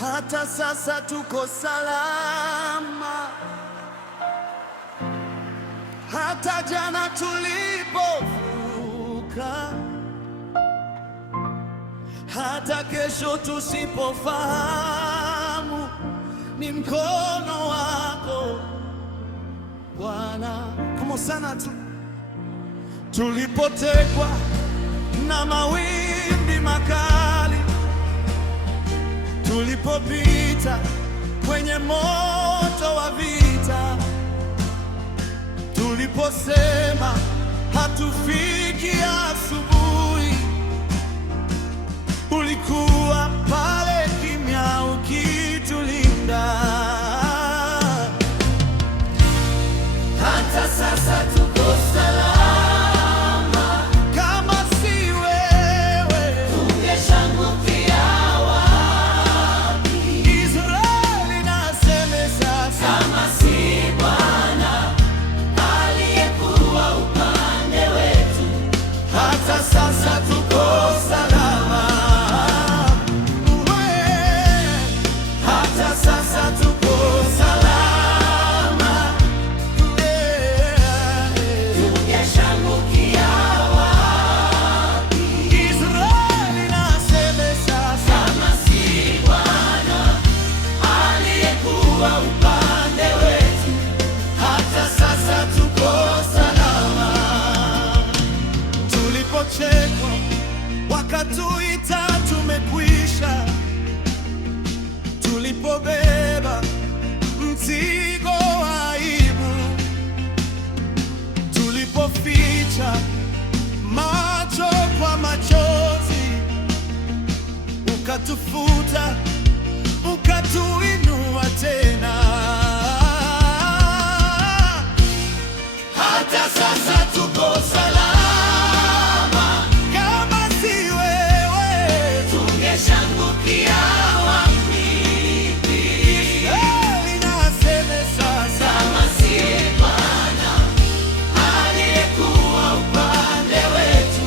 hata sasa tuko salama, hata jana tulipovuka, hata kesho tusipofahamu, ni mkono wako Bwana. Kama sana tulipotekwa na mawimbi makali, tulipopita kwenye moto wa vita, tuliposema hatufiki asubuhi, ulikuwa pale kimya ukitulinda. Hata sasa tuko salama, kama si wewe tungeshangukia wapi? Israeli naseme sasa, kama si Bwana aliyekuwa upande wetu, hata sasa tuko salama. Hata sasa tuko salama, tungeshangukia wapi? Israeli naseme sasa, kama si Bwana aliyekuwa upande wetu, hata sasa tuko salama. Tulipochekwa wakatuita tumekwisha, tulipobeba mzigo wa aibu, tulipoficha macho kwa machozi, ukatufuta ukatuinua tena. Hata sasa tuko salama, kama si wewe tungeshangukia wapi? Israeli naseme sasa, kama si Bwana aliyekuwa upande wetu,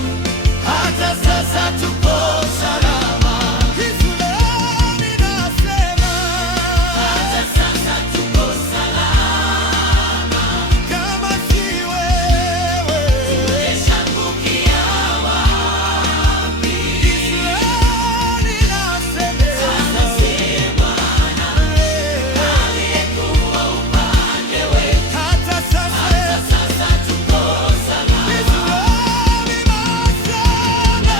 hata sasa tuko salama. Israeli nasema, hata sasa tuko salama, kama si wewe tungeshangukia wapi? Israeli naseme, kama si Bwana aliyekuwa upande wetu, hata sasa tuko salama. Israeli naseme,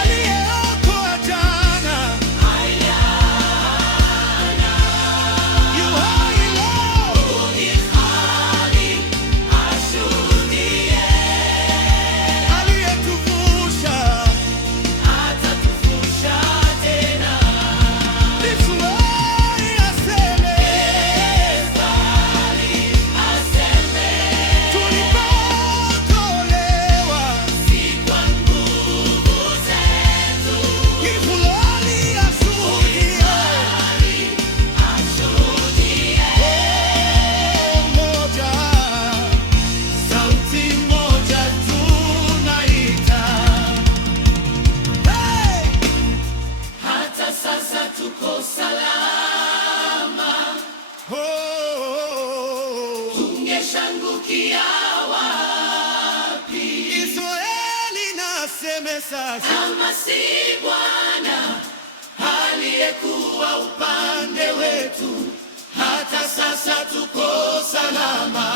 aliyeokoa jana yu hai leo, aliyetuvusha atatuvusha tena. Israeli aseme, tulipotolewa si kwa nguvu zetu. Israeli ashuhudie, moja sauti moja tunaita, hey! Hata sasa tuko salama, tungeshangukia wapi? Israeli naseme sasa, kama si Bwana aliyekuwa upande wetu, hata sasa tuko salama.